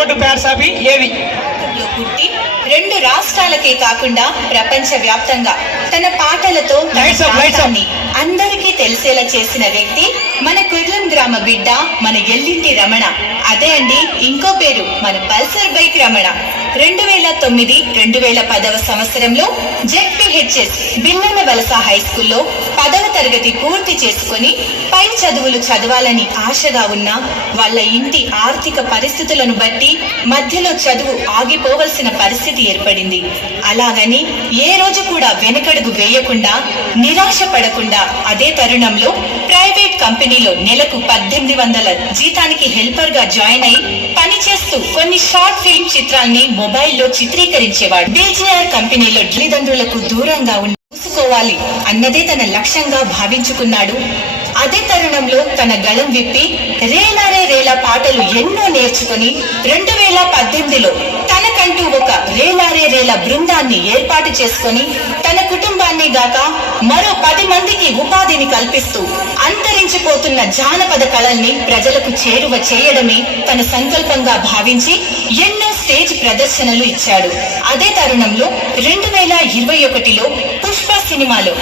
Airport పేరసాపి ఏవి? పుట్టి 2 రాష్ట్రాలకే కాకుండా ప్రపంచ వ్యాప్తంగా తన పాటలతో తన ప్రాంతాన్ని అందరికీ తెలిసేలా చేసిన వ్యక్తి మన కుర్లం గ్రామ బిడ్డ, మన ఎల్లింటి రమణ. అదే అండి ఇంకో పేరు మన పల్సర్ బైక్ రమణ. 2009-2010 సంవత్సరంలో జెడ్పీహెచ్ఎస్ బిల్లన్న వలస హై స్కూల్లో 10వ తరగతి పూర్తి చేసుకుని పై చదువులు చదవాలని ఆశగా ఉన్న వాళ్ళ ఇంటి ఆర్థిక పరిస్థితులను బట్టి మధ్యలో చదువు ఆగిపోవలసిన పరిస్థితి ఏర్పడింది. అలాగని ఏ రోజు కూడా వెనకడుగు వేయకుండా, నిరాశ పడకుండా అదే తరుణంలో ప్రైవేట్ కంపెనీలో నెలకు 1800 జీతానికి హెల్పర్ గా జాయిన్ అయి పనిచేస్తూ కొన్ని షార్ట్ ఫిల్మ్ చిత్రాల్ని మొబైల్లో చిత్రీకరించేవాడు. బీజీఆర్ కంపెనీలో తల్లిదండ్రులకు దూరంగా ఉండి చూసుకోవాలి అన్నదే తన లక్ష్యంగా భావించుకున్నాడు. అదే తరుణంలో తన గళం విప్పి రేలారే రేలా పాటలు ఎన్నో నేర్చుకుని 2018లో తనకంటూ ఒక రేలారే రేలా బృందాన్ని ఏర్పాటు చేసుకుని తన కుటుంబాన్ని గాక మరో 10 మందికి ఉపాధిని కల్పిస్తూ అంతరించిపోతున్న జానపద కళల్ని ప్రజలకు చేరువ చేయడమే తన సంకల్పంగా భావించి ఎన్నో స్టేజ్ ప్రదర్శనలు ఇచ్చాడు. అదే తరుణంలో 2021లో పుష్ప సినిమాలో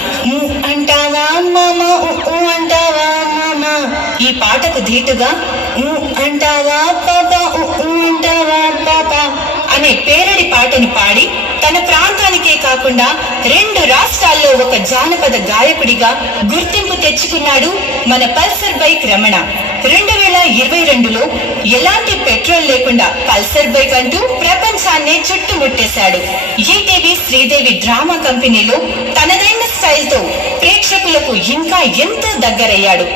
అంటావా మామ అంటావా మామ ఈ పాటకు ధీటుగా అంటావా పాప అంటావా పాప అనే పేరడి పాటను పాడి తన ప్రాంతానికే కాకుండా 2 రాష్ట్రాల్లో ఒక జానపద గాయకుడిగా గుర్తింపు తెచ్చుకున్నాడు మన పల్సర్ బైక్ రమణ. 2022లో ఎలాంటి పెట్రోల్ లేకుండా పల్సర్ బైక్ అంటూ ప్రపంచాన్నే చుట్టుముట్టేశాడు. ఈటీవీ శ్రీదేవి డ్రామా కంపెనీలో తనదైన స్టైల్ తో ప్రేక్షకులకు ఇంకా ఎంతో దగ్గరయ్యాడు.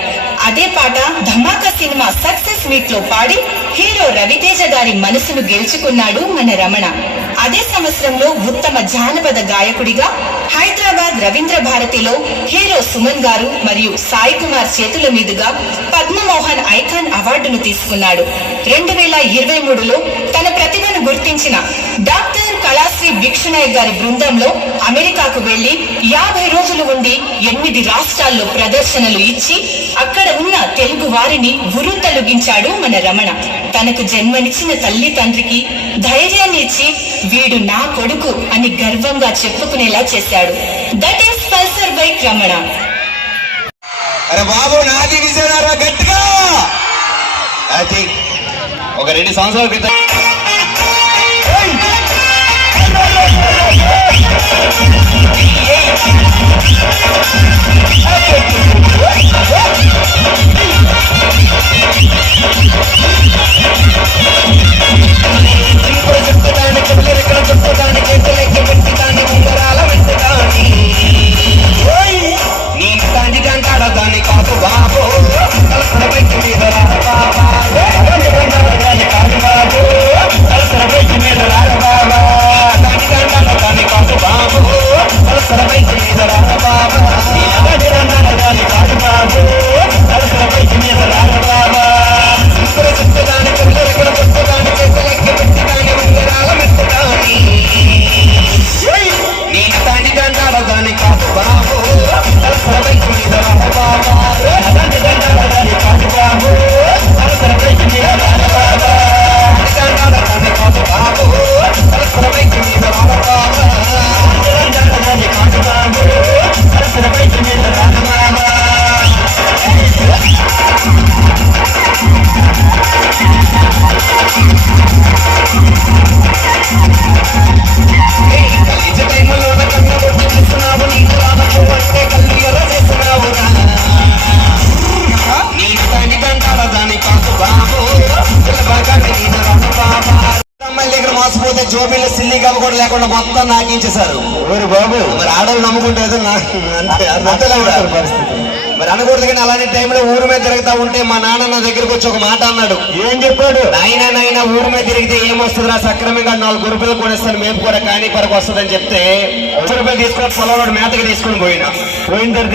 అదే పాట ధమాకా సినిమా సక్సెస్ మీట్ లో పాడి హీరో రవితేజ గారి మనసును గెలుచుకున్నాడు మన రమణ. అదే సంవత్సరంలో ఉత్తమ జానపద గాయకుడిగా హైదరాబాద్ రవీంద్ర భారతిలో హీరో సుమన్ గారు మరియు సాయి కుమార్ చేతుల మీదుగా పద్మమోహన్ ఐకాన్ అవార్డును తీసుకున్నాడు. 2023లో తన ప్రతిభను గుర్తించిన డాక్టర్ కళాశ్రీ భిక్షునాయక్ గారి బృందంలో అమెరికాకు వెళ్లి 50 రోజులు ఉండి 8 రాష్ట్రాల్లో ప్రదర్శనలు ఇచ్చి అక్కడ ఉన్న తెలుగు వారిని ఉరుతలుగించాడు మన రమణ. తనకు జన్మనిచ్చిన తల్లి తండ్రికి ధైర్యాన్ని ఇచ్చి వీడు నా కొడుకు అని గర్వంగా చెప్పుకునేలా చేశాడు. That is Pulsar bike Ramana. అరే బాబు నాది విజయనగరం గట్టిగా అది ఒక 2 సంవత్సరాల క్రితం జోబీలో సిల్లి కవ్వ కూడా లేకుండా మొత్తం నాకించేశారు. ఓరి బాబు మరి ఆడవాళ్ళు నమ్ముకుంటే పరిస్థితి మరి అనకూడదు. కానీ అలాంటి టైంలో ఊరు మీద తిరుగుతా ఉంటే మా నాన్న నా దగ్గరకు వచ్చి ఒక మాట అన్నాడు. ఏం చెప్పాడు? నాయన ఊరు మీద తిరిగితే ఏమొస్తుందిరా, సక్రమంగా 4 రూపాయలు కొనేస్తాను, మేము కూడా కానీ పరకు వస్తుందని చెప్తే 10 రూపాయలు తీసుకుని పొలంలో మేతకి తీసుకుని పోయిన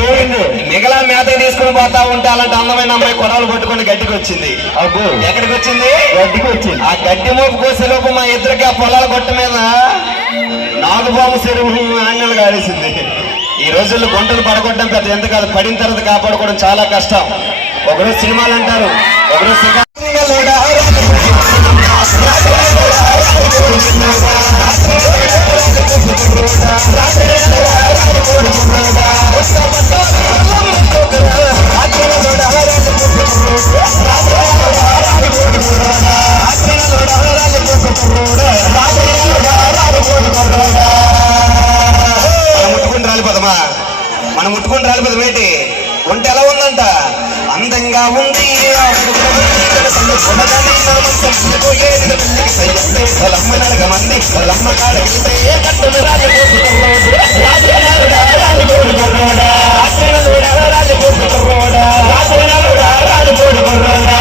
దేవుంది మిగలా మేతకి తీసుకుని పోతా ఉంటే అలాంటి అందమైన అమ్మాయి కొడవలు పట్టుకుని గడ్డికి వచ్చింది. అబ్బో ఎక్కడికి వచ్చింది? గడ్డికి వచ్చింది. ఆ గడ్డి మోపు కోసేలోపు మా ఇద్దరికి ఆ పొలాల గొట్ట మీద నాగుబాబు చెరువు ఆంగలు కాడేసింది. ఈ రోజుల్లో గుంటలు పడగొట్టడం పెద్ద ఎంత కాదు, పడిన తర్వాత కాపాడుకోవడం చాలా కష్టం. ఒకరోజు సినిమాలు అంటారు, ఒకరోజు వెళ్తే వాళ్ళమ్మ నలగ మంది వాళ్ళమ్మ కాడకెళ్తే కట్టును రాజకోటి కుర్రోడు రాజనలుడా రాజకోటి కుర్రోడా రాజనలుడా రాజకోటి కుర్రోడా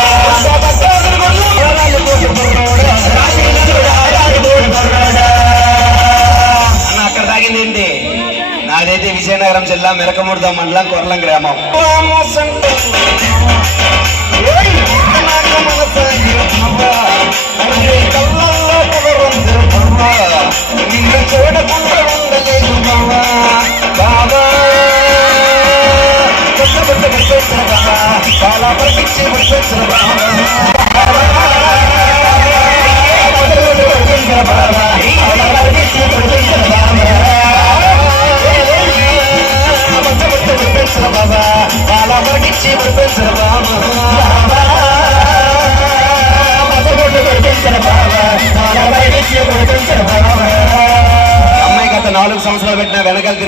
రాజనలుడా రాజకోటి కుర్రోడా అన్న అక్కడ తాగింది నాదైతే విజయనగరం జిల్లా మెరకముర్ద మండలం కొర్లం గ్రామం. నిన్ను చూడకుండా ఉండలేదు బాబా బాబా కొత్త కొత్త పెట్టేసిన బాబా చాలా పరిపించి పెట్టేసిన బాబా అమ్మాయి గత 4 సంవత్సరాలు పెట్టిన వెనకాల